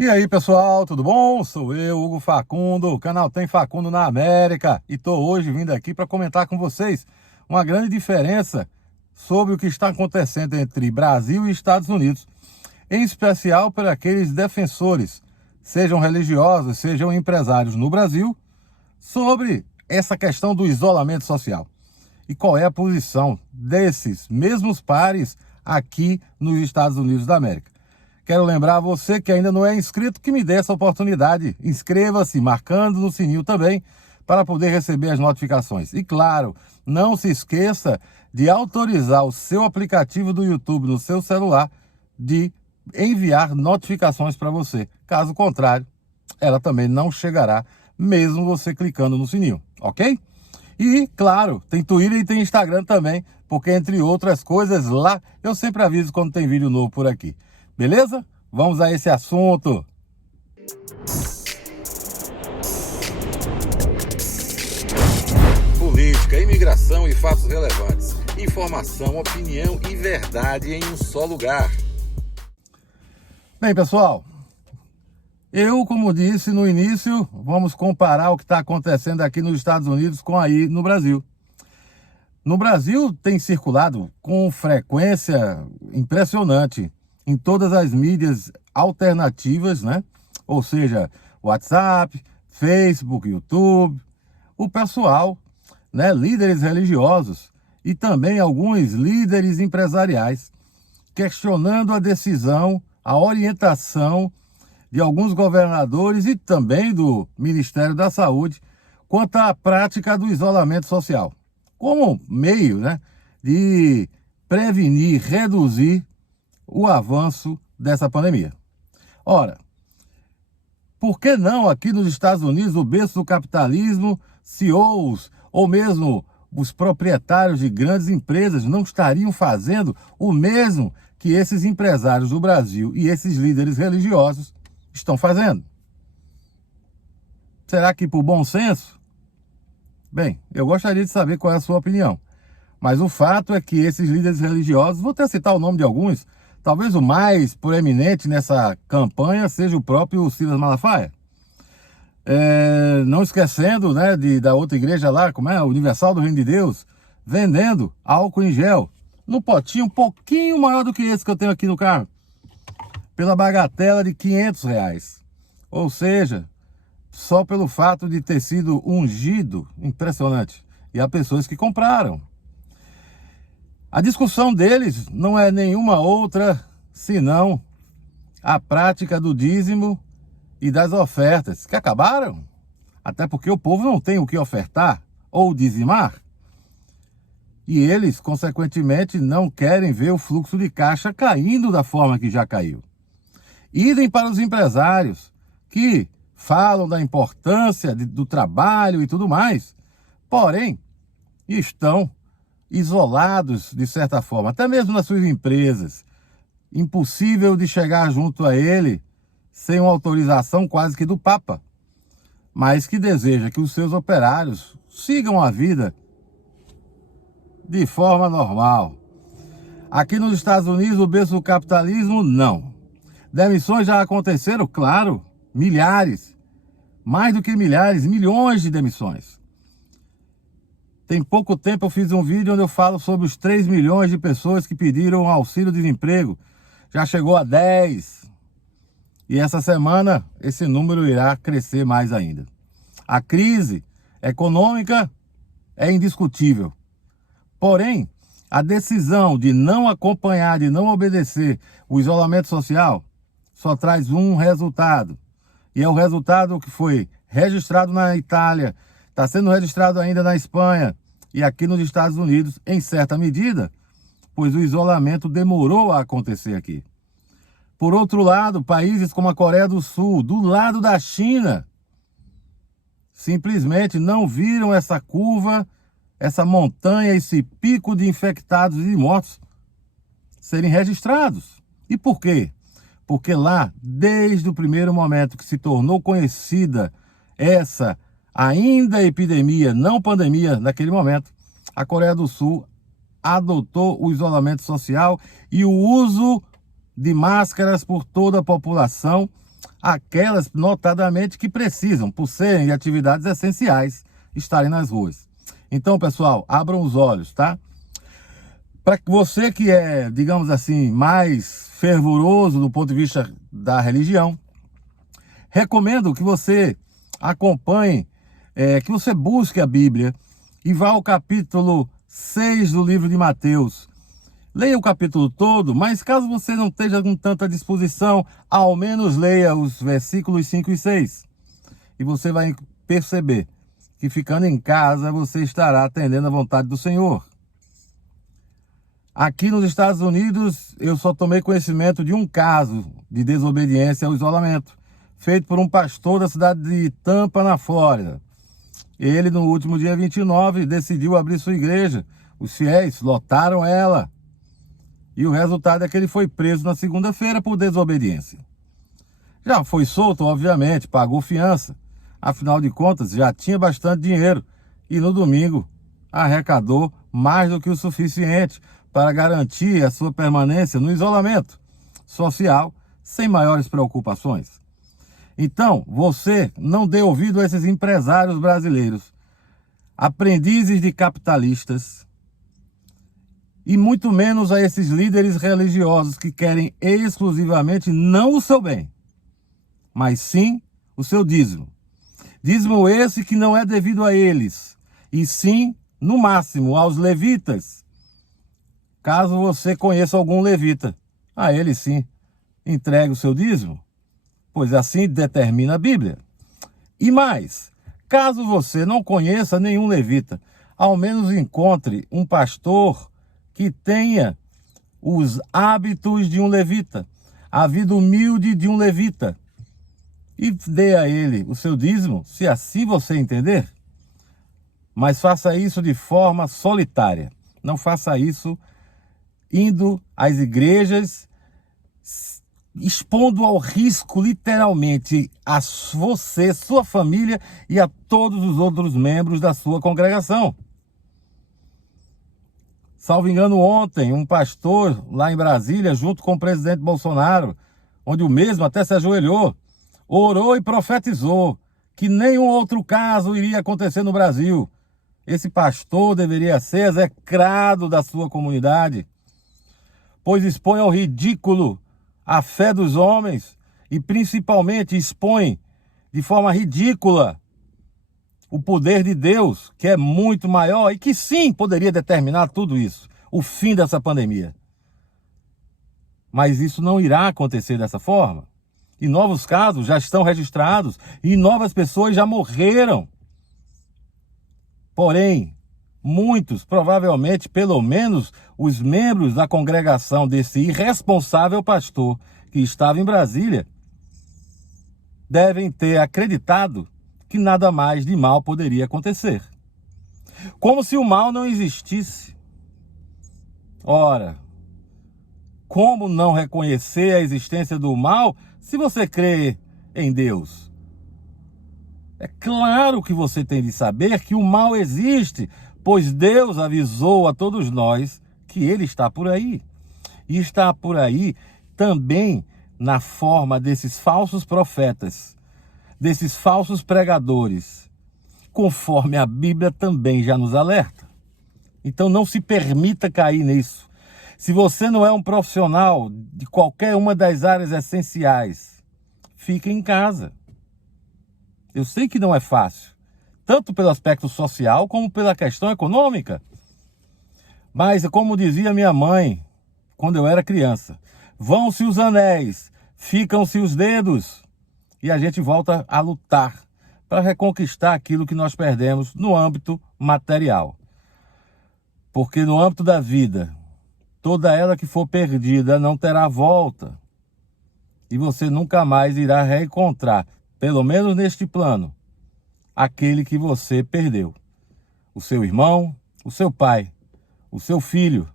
E aí, pessoal, tudo bom? Sou eu, Hugo Facundo, o canal Tem Facundo na América, e tô hoje vindo aqui para comentar com vocês uma grande diferença sobre o que está acontecendo entre Brasil e Estados Unidos, em especial para aqueles defensores, sejam religiosos, sejam empresários no Brasil, sobre essa questão do isolamento social. E qual é a posição desses mesmos pares aqui nos Estados Unidos da América. Quero lembrar a você que ainda não é inscrito que me dê essa oportunidade. Inscreva-se, marcando no sininho também, para poder receber as notificações. E claro, não se esqueça de autorizar o seu aplicativo do YouTube no seu celular de enviar notificações para você. Caso contrário, ela também não chegará, mesmo você clicando no sininho, ok? E, claro, tem Twitter e tem Instagram também, porque, entre outras coisas, lá eu sempre aviso quando tem vídeo novo por aqui. Beleza? Vamos a esse assunto. Política, imigração e fatos relevantes. Informação, opinião e verdade em um só lugar. Bem, pessoal, eu, como disse no início, vamos comparar o que está acontecendo aqui nos Estados Unidos com aí no Brasil. No Brasil tem circulado com frequência impressionante em todas as mídias alternativas, né? Ou seja, WhatsApp, Facebook, YouTube, o pessoal, né? Líderes religiosos e também alguns líderes empresariais questionando a decisão, a orientação de alguns governadores e também do Ministério da Saúde quanto à prática do isolamento social, como meio, né, de prevenir, reduzir o avanço dessa pandemia. Ora, por que não aqui nos Estados Unidos, o berço do capitalismo, CEOs ou mesmo os proprietários de grandes empresas não estariam fazendo o mesmo que esses empresários do Brasil e esses líderes religiosos estão fazendo? Será que por bom senso? Bem, eu gostaria de saber qual é a sua opinião. Mas o fato é que esses líderes religiosos, vou até citar o nome de alguns, talvez o mais proeminente nessa campanha seja o próprio Silas Malafaia. Não esquecendo, né, da outra igreja lá, como é? Universal do Reino de Deus, vendendo álcool em gel, num potinho um pouquinho maior do que esse que eu tenho aqui no carro, pela bagatela de R$500. Ou seja, só pelo fato de ter sido ungido, impressionante. E há pessoas que compraram. A discussão deles não é nenhuma outra senão a prática do dízimo e das ofertas, que acabaram. Até porque o povo não tem o que ofertar ou dizimar. E eles, consequentemente, não querem ver o fluxo de caixa caindo da forma que já caiu. Idem para os empresários que falam da importância do trabalho e tudo mais, porém, estão isolados de certa forma, até mesmo nas suas empresas. Impossível de chegar junto a ele sem uma autorização quase que do Papa, mas que deseja que os seus operários sigam a vida de forma normal. Aqui nos Estados Unidos, o berço do capitalismo, não. Demissões já aconteceram, claro, milhares, mais do que milhares, milhões de demissões. Tem pouco tempo eu fiz um vídeo onde eu falo sobre os 3 milhões de pessoas que pediram auxílio-desemprego. Já chegou a 10. E essa semana esse número irá crescer mais ainda. A crise econômica é indiscutível. Porém, a decisão de não acompanhar, de não obedecer o isolamento social só traz um resultado. E é o resultado que foi registrado na Itália, está sendo registrado ainda na Espanha e aqui nos Estados Unidos, em certa medida, pois o isolamento demorou a acontecer aqui. Por outro lado, países como a Coreia do Sul, do lado da China, simplesmente não viram essa curva, essa montanha, esse pico de infectados e mortos serem registrados. E por quê? Porque lá, desde o primeiro momento que se tornou conhecida essa ainda epidemia, não pandemia, naquele momento, a Coreia do Sul adotou o isolamento social e o uso de máscaras por toda a população, aquelas notadamente que precisam, por serem de atividades essenciais, estarem nas ruas. Então, pessoal, abram os olhos, tá? Para você que é, digamos assim, mais fervoroso do ponto de vista da religião, recomendo que você acompanhe, que você busque a Bíblia e vá ao capítulo 6 do livro de Mateus. Leia o capítulo todo, mas caso você não esteja com tanta disposição, ao menos leia os versículos 5 e 6. E você vai perceber que ficando em casa você estará atendendo à vontade do Senhor. Aqui nos Estados Unidos, eu só tomei conhecimento de um caso de desobediência ao isolamento, feito por um pastor da cidade de Tampa, na Flórida. Ele, no último dia 29, decidiu abrir sua igreja. Os fiéis lotaram ela. E o resultado é que ele foi preso na segunda-feira por desobediência. Já foi solto, obviamente, pagou fiança. Afinal de contas, já tinha bastante dinheiro. E no domingo, arrecadou mais do que o suficiente para garantir a sua permanência no isolamento social, sem maiores preocupações. Então, você não dê ouvido a esses empresários brasileiros, aprendizes de capitalistas, e muito menos a esses líderes religiosos que querem exclusivamente não o seu bem, mas sim o seu dízimo. Dízimo esse que não é devido a eles, e sim, no máximo, aos levitas. Caso você conheça algum levita, a ele sim, entregue o seu dízimo, pois assim determina a Bíblia. E mais, caso você não conheça nenhum levita, ao menos encontre um pastor que tenha os hábitos de um levita, a vida humilde de um levita, e dê a ele o seu dízimo, se assim você entender. Mas faça isso de forma solitária. Não faça isso indo às igrejas, expondo ao risco, literalmente, a você, sua família e a todos os outros membros da sua congregação. Salvo engano, ontem, um pastor lá em Brasília, junto com o presidente Bolsonaro, onde o mesmo até se ajoelhou, orou e profetizou que nenhum outro caso iria acontecer no Brasil. Esse pastor deveria ser execrado da sua comunidade, pois expõe ao ridículo a fé dos homens e principalmente expõe de forma ridícula o poder de Deus, que é muito maior e que sim poderia determinar tudo isso, o fim dessa pandemia. Mas isso não irá acontecer dessa forma. E novos casos já estão registrados e novas pessoas já morreram. Porém, muitos, provavelmente, pelo menos os membros da congregação desse irresponsável pastor que estava em Brasília, devem ter acreditado que nada mais de mal poderia acontecer. Como se o mal não existisse. Ora, como não reconhecer a existência do mal se você crê em Deus? É claro que você tem de saber que o mal existe, pois Deus avisou a todos nós que ele está por aí. E está por aí também na forma desses falsos profetas, desses falsos pregadores, conforme a Bíblia também já nos alerta. Então não se permita cair nisso. Se você não é um profissional de qualquer uma das áreas essenciais, fique em casa. Eu sei que não é fácil, tanto pelo aspecto social como pela questão econômica. Mas, como dizia minha mãe, quando eu era criança, vão-se os anéis, ficam-se os dedos. E a gente volta a lutar para reconquistar aquilo que nós perdemos no âmbito material. Porque no âmbito da vida, toda ela que for perdida não terá volta. E você nunca mais irá reencontrar, pelo menos neste plano, aquele que você perdeu. O seu irmão, o seu pai, o seu filho,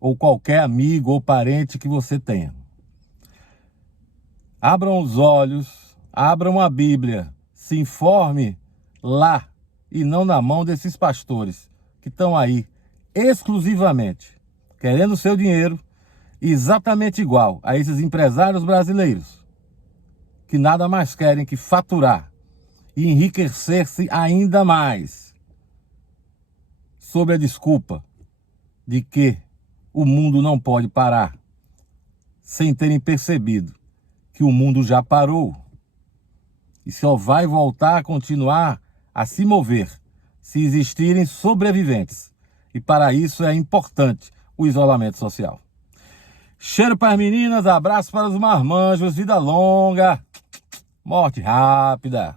ou qualquer amigo ou parente que você tenha. Abram os olhos, abram a Bíblia, se informe lá e não na mão desses pastores que estão aí exclusivamente querendo seu dinheiro, exatamente igual a esses empresários brasileiros que nada mais querem que faturar e enriquecer-se ainda mais, sob a desculpa de que o mundo não pode parar, sem terem percebido que o mundo já parou e só vai voltar a continuar a se mover se existirem sobreviventes. E para isso é importante o isolamento social. Cheiro para as meninas, abraço para os marmanjos, vida longa, morte rápida.